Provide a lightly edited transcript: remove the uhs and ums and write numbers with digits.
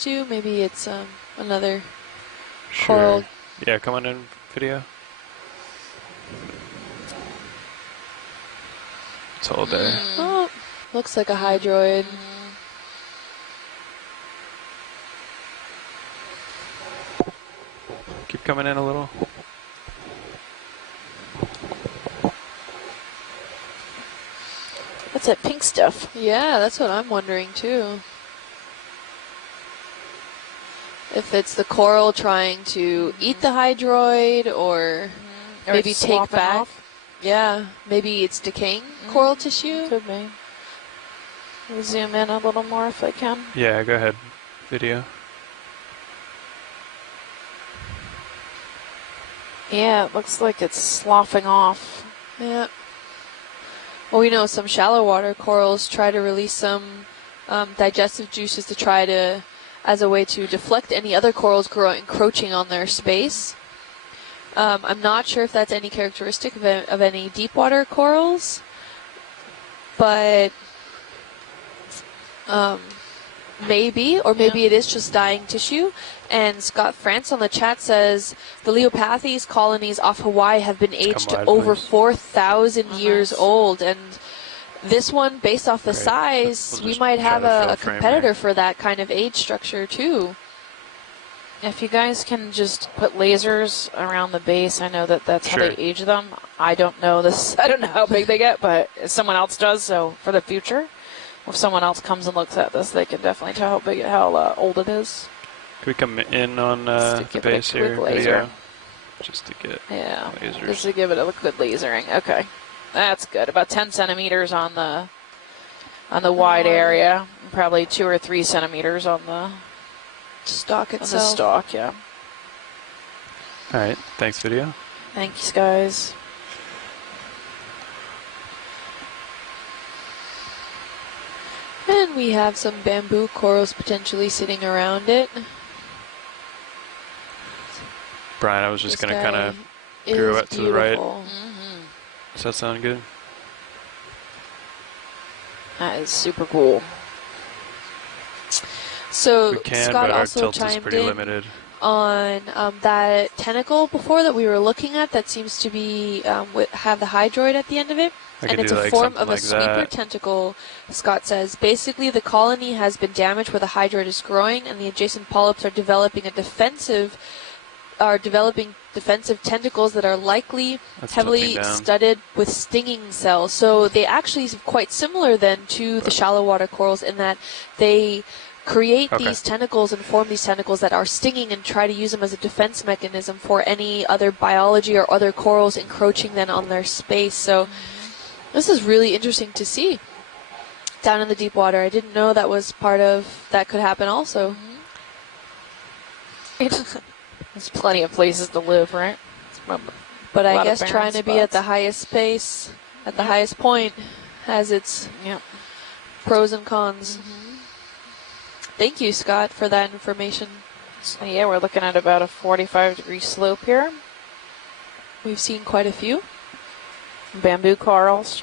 to. Maybe it's another Sure. coral. Yeah, come on in video. It's all day. Oh, looks like a hydroid. Keep coming in a little. What's that pink stuff? Yeah, that's what I'm wondering too. If it's the coral trying to eat the hydroid or maybe it's take sloughing back. off. Yeah, maybe it's decaying coral tissue. Could be. We'll zoom in a little more if I can. Yeah, go ahead. Video. Yeah, it looks like it's sloughing off. Yeah. Well, we know some shallow water corals try to release some digestive juices to try to, as a way to deflect any other corals encroaching on their space. I'm not sure if that's any characteristic of any deep water corals, but maybe it is just dying tissue. And Scott France on the chat says the Leopathes colonies off Hawaii have been aged to over 4,000 years old, and this one, based off the size, we might have a competitor for that kind of age structure too. If you guys can just put lasers around the base, I know that's how they age them. I don't know this. I don't know how big they get, but someone else does. So for the future, if someone else comes and looks at this, they can definitely tell how old it is. Can we come in on the base here? Video, just to get lasers. Just to give it a good lasering. Okay, that's good. About 10 centimeters on the wide area, probably 2 or 3 centimeters on the stalk itself. On the stalk, yeah. All right, thanks, video. Thanks, guys. And we have some bamboo corals potentially sitting around it. Brian, I was just going to kind of pirouette to the right. Does that sound good? That is super cool. So we can, Scott but our also tilt is chimed pretty in limited. On that tentacle before that we were looking at that seems to be have the hydroid at the end of it. And it's a form of a sweeper tentacle, Scott says. Basically, the colony has been damaged where the hydroid is growing, and the adjacent polyps are developing defensive tentacles that are likely heavily studded with stinging cells. So they actually are quite similar then to the shallow water corals in that they create these tentacles and form these tentacles that are stinging and try to use them as a defense mechanism for any other biology or other corals encroaching then on their space. So this is really interesting to see down in the deep water. I didn't know that was part of, that could happen also. There's plenty of places to live, right? But I guess trying to be at the highest space, at the highest point, has its pros and cons. Thank you, Scott, for that information. So yeah, we're looking at about a 45-degree slope here. We've seen quite a few. Bamboo corals.